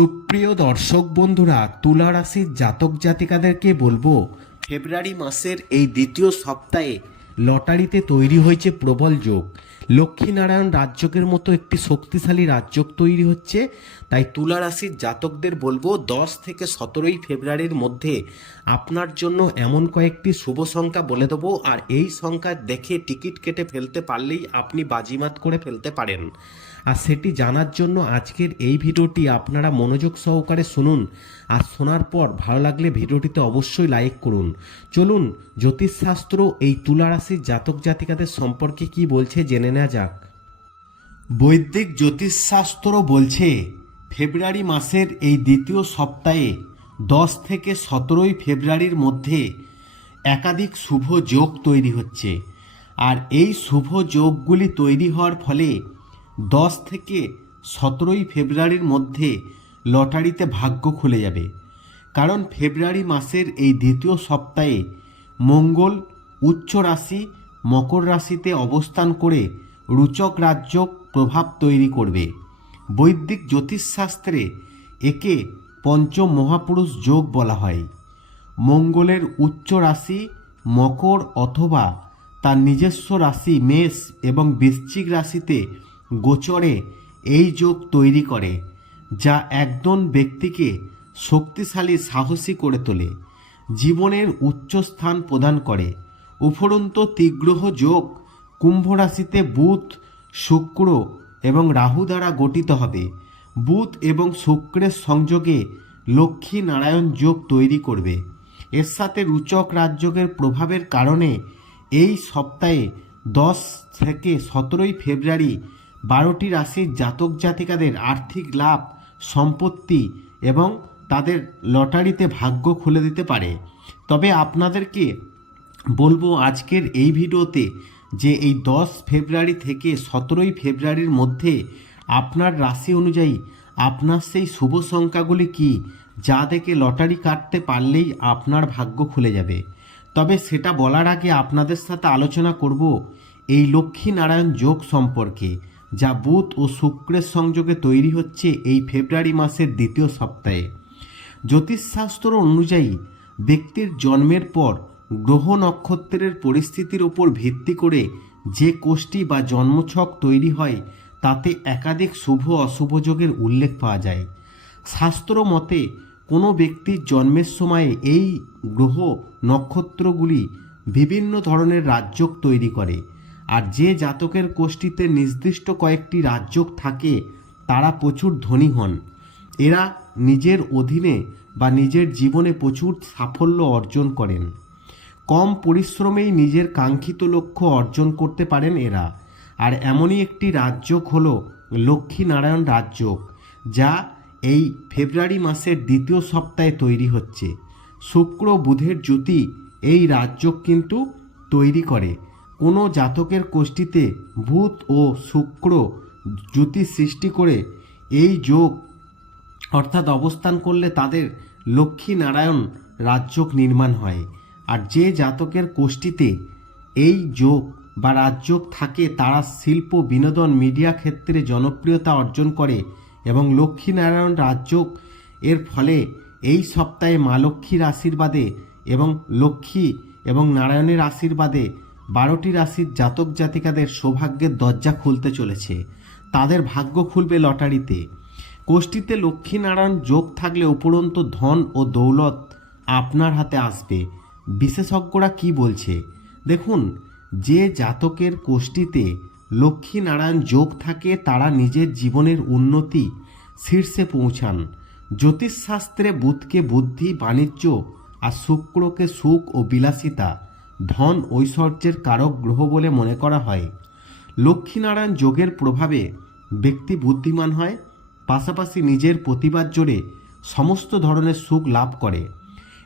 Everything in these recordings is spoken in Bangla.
সুপ্রিয় দর্শক বন্ধুরা তুলা রাশির জাতক জাতিকাদেরকে বলব, ফেব্রুয়ারি মাসের এই দ্বিতীয় সপ্তাহে লটারিতে তৈরি হয়েছে প্রবল যোগ। লক্ষ্মীনারায়ণ রাজ্যকের মতো একটি শক্তিশালী রাজ্যক তৈরি হচ্ছে। তাই তুলা রাশির জাতকদের বলব, দশ থেকে সতেরোই ফেব্রুয়ারির মধ্যে আপনার জন্য এমন কয়েকটি শুভ সংখ্যা বলে দেবো। আর এই সংখ্যা দেখে টিকিট কেটে ফেলতে পারলেই আপনি বাজিমাত করে ফেলতে পারেন। আর সেটি জানার জন্য আজকের এই ভিডিওটি আপনারা মনোযোগ সহকারে শুনুন। আর শোনার পর ভালো লাগলে ভিডিওটিতে অবশ্যই লাইক করুন। চলুন, জ্যোতিষশাস্ত্র এই তুলা রাশির জাতক জাতিকাদের সম্পর্কে কি বলছে জেনে নেওয়া যাক। বৈদিক জ্যোতিষশাস্ত্র বলছে, ফেব্রুয়ারি মাসের এই দ্বিতীয় সপ্তাহে দশ থেকে সতেরোই ফেব্রুয়ারির মধ্যে একাধিক শুভ যোগ তৈরি হচ্ছে। আর এই শুভ যোগগুলি তৈরি হওয়ার ফলে দশ থেকে সতেরোই ফেব্রুয়ারির মধ্যে লটারিতে ভাগ্য খুলে যাবে। কারণ ফেব্রুয়ারি মাসের এই দ্বিতীয় সপ্তাহে মঙ্গল উচ্চ রাশি মকর রাশিতে অবস্থান করে রুচক রাজ্য প্রভাব তৈরি করবে। বৈদিক জ্যোতিষশাস্ত্রে একে পঞ্চ মহাপুরুষ যোগ বলা হয়। মঙ্গলের উচ্চ রাশি মকর অথবা তার নিজস্ব রাশি মেষ এবং বৃশ্চিক রাশিতে গোচরে এই যোগ তৈরি করে, যা একজন ব্যক্তিকে শক্তিশালী সাহসী করে তোলে, জীবনের উচ্চ স্থান প্রদান করে। উপরন্ত তীগ্রহ যোগ কুম্ভ রাশিতে বুধ, শুক্র এবং রাহু দ্বারা গঠিত হবে। বুধ এবং শুক্রের সংযোগে লক্ষ্মী নারায়ণ যোগ তৈরি করবে। এর সাথে রুচক রাজযোগের প্রভাবের কারণে এই সপ্তাহে দশ থেকে সতেরোই ফেব্রুয়ারি বারোটি রাশির জাতক জাতিকাদের আর্থিক লাভ, সম্পত্তি এবং তাদের লটারিতে ভাগ্য খুলে দিতে পারে। তবে আপনাদেরকে বলব আজকের এই ভিডিওতে যে এই দশ ফেব্রুয়ারি থেকে সতেরোই ফেব্রুয়ারির মধ্যে আপনার রাশি অনুযায়ী আপনার সেই শুভ সংখ্যাগুলি কি, যা দেখে লটারি কাটতে পারলেই আপনার ভাগ্য খুলে যাবে। তবে সেটা বলার আগে আপনাদের সাথে আলোচনা করব এই লক্ষ্মী নারায়ণ যোগ সম্পর্কে। যা বুধ ও শুক্রের সংযোগে তৈরি হচ্ছে এই ফেব্রুয়ারি মাসের দ্বিতীয় সপ্তাহে। জ্যোতিষশাস্ত্র অনুযায়ী ব্যক্তির জন্মের পর গ্রহ নক্ষত্রের পরিস্থিতির উপর ভিত্তি করে যে কোষ্ঠী বা জন্মছক তৈরি হয়, তাতে একাধিক শুভ অশুভ যোগের উল্লেখ পাওয়া যায়। শাস্ত্র মতে, কোনো ব্যক্তির জন্মের সময়ে এই গ্রহ নক্ষত্রগুলি বিভিন্ন ধরনের রাজযোগ তৈরি করে। আর যে জাতকের কোষ্ঠীতে নির্দিষ্ট কয়েকটি রাজযোগ থাকে, তারা প্রচুর ধনী হন। এরা নিজের অধীনে বা নিজের জীবনে প্রচুর সাফল্য অর্জন করেন। কম পরিশ্রমেই নিজের কাঙ্ক্ষিত লক্ষ্য অর্জন করতে পারেন এরা। আর এমনই একটি রাজযোগ হল লক্ষ্মীনারায়ণ রাজযোগ, যা এই ফেব্রুয়ারি মাসের দ্বিতীয় সপ্তাহে তৈরি হচ্ছে। শুক্র বুধের জ্যোতি এই রাজযোগ কিন্তু তৈরি করে। কোনো জাতকের কোষ্ঠীতে ভূত ও শুক্র জ্যোতি সৃষ্টি করে এই যোগ অর্থাৎ অবস্থান করলে তাদের লক্ষ্মী নারায়ণ রাজযোগ নির্মাণ হয়। আর যে জাতকের কোষ্ঠীতে এই যোগ বা রাজযোগ থাকে, তারা শিল্প, বিনোদন, মিডিয়া ক্ষেত্রে জনপ্রিয়তা অর্জন করে এবং লক্ষ্মীনারায়ণ রাজযোগ এর ফলে এই সপ্তাহে মা লক্ষ্মীর আশীর্বাদে এবং লক্ষ্মী এবং নারায়ণের আশীর্বাদে বারোটি রাশির জাতক জাতিকাদের সৌভাগ্যের দরজা খুলতে চলেছে। তাদের ভাগ্য খুলবে লটারিতে। কোষ্ঠীতে লক্ষ্মীনারায়ণ যোগ থাকলে উপরন্ত ধন ও দৌলত আপনার হাতে আসবে। বিশেষজ্ঞরা কি বলছে? দেখুন, যে জাতকের কোষ্ঠীতে লক্ষ্মীনারায়ণ যোগ থাকে, তারা নিজের জীবনের উন্নতি শীর্ষে পৌঁছান। জ্যোতিষশাস্ত্রে বুধকে বুদ্ধি, বাণিজ্য আর শুক্রকে সুখ ও বিলাসিতা ধন ঐশ্বর্যের কারক গ্রহ বলে মনে করা হয়। লক্ষ্মীনারায়ণ যোগের প্রভাবে ব্যক্তি বুদ্ধিমান হয়, পাশাপাশি নিজের প্রতিবাদ জোরে সমস্ত ধরনের সুখ লাভ করে।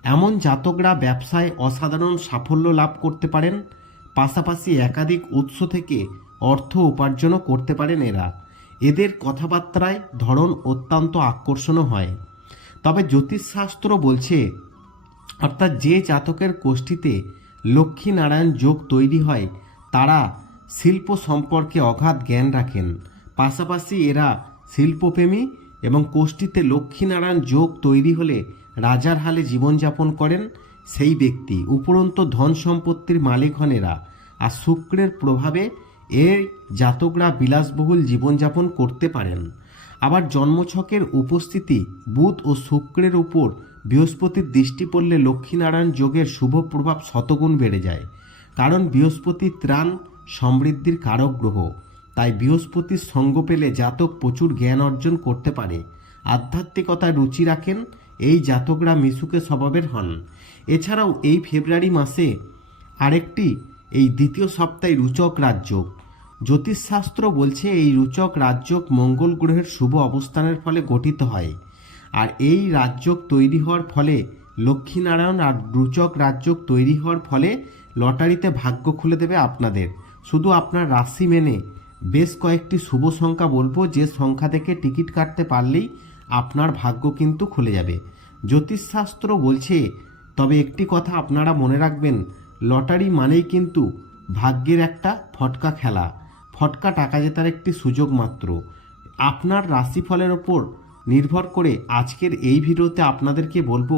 এমন জাতকরা ব্যবসায় অসাধারণ সাফল্য লাভ করতে পারেন, পাশাপাশি একাধিক উৎস থেকে অর্থ উপার্জনও করতে পারেন এরা। এদের কথাবার্তায় ধরন অত্যন্ত আকর্ষণীয় হয়। তবে জ্যোতিষশাস্ত্র বলছে, অর্থাৎ যে জাতকের কোষ্ঠীতে লক্ষ্মী নারায়ণ যোগ তৈরি হয়, তারা শিল্প সম্পর্কে অগাধ জ্ঞান রাখেন। পাশাপাশি এরা শিল্পপ্রেমী এবং কোষ্ঠীতে লক্ষ্মীনারায়ণ যোগ তৈরি হলে রাজার হালে জীবনযাপন করেন সেই ব্যক্তি। উপরন্ত ধন সম্পত্তির মালিক হন এরা। আর শুক্রের প্রভাবে এর জাতকরা বিলাসবহুল জীবনযাপন করতে পারেন। আবার জন্মছকের উপস্থিতি বুধ ও শুক্রের উপর বৃহস্পতির দৃষ্টি পড়লে লক্ষ্মীনারায়ণ যোগের শুভ প্রভাব শতগুণ বেড়ে যায়। কারণ বৃহস্পতি ত্রাণ সমৃদ্ধির কারক গ্রহ। তাই বৃহস্পতির সঙ্গ পেলে জাতক প্রচুর জ্ঞান অর্জন করতে পারে। আধ্যাত্মিকতায় রুচি রাখেন, এই জাতকরা মিশুকে স্বভাবের হন। এছাড়াও এই ফেব্রুয়ারি মাসে আরেকটি, এই দ্বিতীয় সপ্তাহে রুচক রাজযোগ। জ্যোতিষশাস্ত্র বলছে এই রুচক রাজযোগ মঙ্গল গ্রহের শুভ অবস্থানের ফলে গঠিত হয়। আর এই রাজযোগ তৈরি হওয়ার ফলে, লক্ষ্মীনারায়ণ আর রুচক রাজযোগ তৈরি হওয়ার ফলে লটারিতে ভাগ্য খুলে দেবে আপনাদের। শুধু আপনার রাশি মেনে। বেশ কয়েকটি শুভ সংখ্যা বলব, যে সংখ্যা থেকে টিকিট কাটতে পারলেই আপনার ভাগ্য কিন্তু খুলে যাবে। জ্যোতিষশাস্ত্র বলছে, তবে একটি কথা আপনারা মনে রাখবেন, লটারি মানেই কিন্তু ভাগ্যের একটা ফটকা খেলা। ফটকা টাকা জেতার একটি সুযোগ মাত্র। আপনার রাশিফলের ওপর নির্ভর করে আজকের এই ভিডিওতে আপনাদেরকে বলব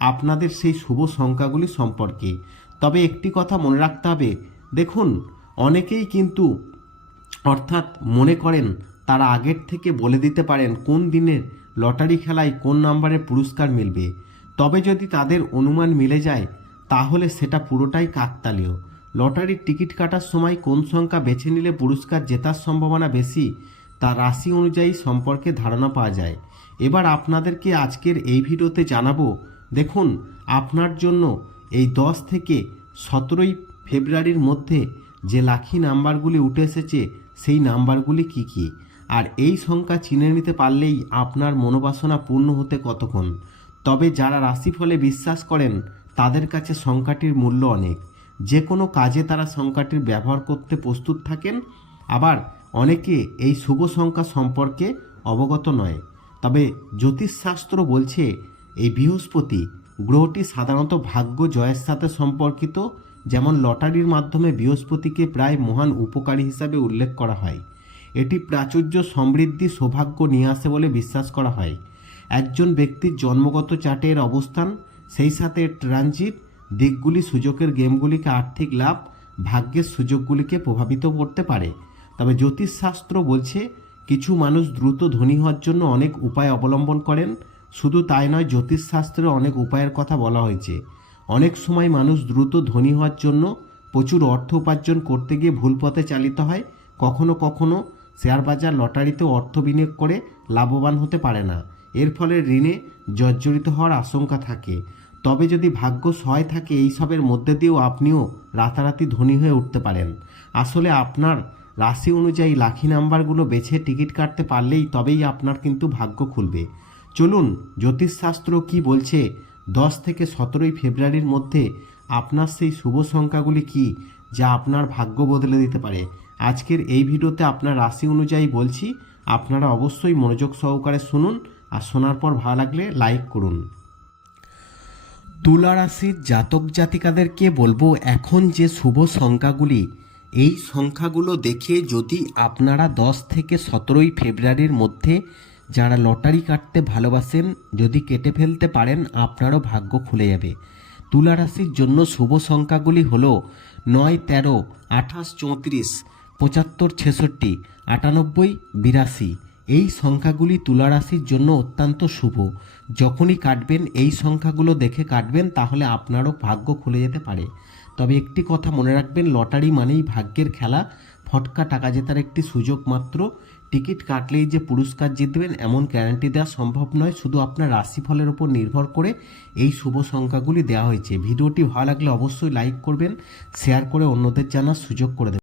আপনাদের সেই শুভ সংখ্যাগুলি সম্পর্কে। তবে একটি কথা মনে রাখতে হবে, দেখুন, অনেকেই কিন্তু অর্থাৎ মনে করেন তারা আগের থেকে বলে দিতে পারেন কোন দিনের লটারি খেলায় কোন নাম্বারে পুরস্কার মিলবে। তবে যদি তাদের অনুমান মিলে যায়, তাহলে সেটা পুরোটাই কাকতালীয়। লটারির টিকিট কাটার সময় কোন সংখ্যা বেছে নিলে পুরস্কার জেতার সম্ভাবনা বেশি তা রাশি অনুযায়ী সম্পর্কে ধারণা পাওয়া যায়। এবার আপনাদেরকে আজকের এই ভিডিওতে জানাব, দেখুন, আপনার জন্য এই দশ থেকে সতেরোই ফেব্রুয়ারির মধ্যে যে লাখি নাম্বারগুলি উঠে এসেছে, সেই নাম্বারগুলি কি কি? আর এই সংখ্যা চিনে নিতে পারলেই আপনার মনোবাসনা পূর্ণ হতে কতক্ষণ? তবে যারা রাশিফলে বিশ্বাস করেন, তাদের কাছে সংখ্যাটির মূল্য অনেক। যে কোনো কাজে তারা সংখ্যাটির ব্যবহার করতে প্রস্তুত থাকেন। আবার অনেকে এই শুভ সংখ্যা সম্পর্কে অবগত নয়। তবে জ্যোতিষশাস্ত্র বলছে, এই বৃহস্পতি গ্রহটি সাধারণত ভাগ্য জয়ের সাথে সম্পর্কিত, যেমন লটারির মাধ্যমে বৃহস্পতিকে প্রায় মহান উপকারী হিসাবে উল্লেখ করা হয়। এটি প্রাচুর্য সমৃদ্ধি সৌভাগ্য নিয়ে আসে বলে বিশ্বাস করা হয়। একজন ব্যক্তির জন্মগত চার্টের অবস্থান, সেই সাথে ট্রানজিট, দিকগুলি সুযোগের গেমগুলিকে আর্থিক লাভ, ভাগ্যের সুযোগগুলিকে প্রভাবিত করতে পারে। তবে জ্যোতিষশাস্ত্র বলছে কিছু মানুষ দ্রুত ধনী হওয়ার জন্য অনেক উপায় অবলম্বন করেন। শুধু তাই নয়, জ্যোতিষশাস্ত্রে অনেক উপায়ের কথা বলা হয়েছে। অনেক সময় মানুষ দ্রুত ধনী হওয়ার জন্য প্রচুর অর্থ উপার্জন করতে গিয়ে ভুল পথে চালিত হয়। কখনো কখনো শেয়ার বাজার লটারিতে অর্থ বিনিয়োগ করে লাভবান হতে পারে না। এর ফলে ঋণে জর্জরিত হওয়ার আশঙ্কা থাকে। তবে যদি ভাগ্য সহায় থাকে, এইসবের মধ্যে দিয়েও আপনিও রাতারাতি ধনী হয়ে উঠতে পারেন। আসলে আপনার রাশি অনুযায়ী লাখি নাম্বারগুলো বেছে টিকিট কাটতে পারলেই তবেই আপনার কিন্তু ভাগ্য খুলবে। চলুন, জ্যোতিষশাস্ত্র কি বলছে? দশ থেকে সতেরোই ফেব্রুয়ারির মধ্যে আপনার সেই শুভ সংখ্যাগুলি কি যা আপনার ভাগ্য বদলে দিতে পারে? আজকের এই ভিডিওতে আপনার রাশি অনুযায়ী বলছি, আপনারা অবশ্যই মনোযোগ সহকারে শুনুন আর শোনার পর ভালো লাগলে লাইক করুন। তুলা রাশির জাতক জাতিকাদেরকে বলব, এখন যে শুভ সংখ্যাগুলি এই সংখ্যাগুলো দেখে যদি আপনারা দশ থেকে সতেরোই ফেব্রুয়ারির মধ্যে যারা লটারি কাটতে ভালোবাসেন, যদি কেটে ফেলতে পারেন, আপনারও ভাগ্য খুলে যাবে। তুলা রাশির জন্য শুভ সংখ্যাগুলি হল নয়, তেরো, আঠাশ, চৌত্রিশ, পঁচাত্তর, ছেষট্টি, আটানব্বই, বিরাশি। এই সংখ্যাগুলি তুলা রাশির জন্য অত্যন্ত শুভ। যখনই কাটবেন, এই সংখ্যাগুলো দেখে কাটবেন, তাহলে আপনারও ভাগ্য খুলে যেতে পারে। তবে একটি কথা মনে রাখবেন, লটারি মানেই ভাগ্যের খেলা। ফটকা টাকা জেতার একটি সুযোগ মাত্র। টিকিট কাটলেই যে পুরস্কার জিতবেন, এমন গ্যারান্টি দেওয়া সম্ভব নয়। শুধু আপনার রাশিফলের ওপর নির্ভর করে এই শুভ সংখ্যাগুলি দেওয়া হয়েছে। ভিডিওটি ভালো লাগলে অবশ্যই লাইক করবেন শেয়ার করে অন্যদের জানার সুযোগ করে দেবেন।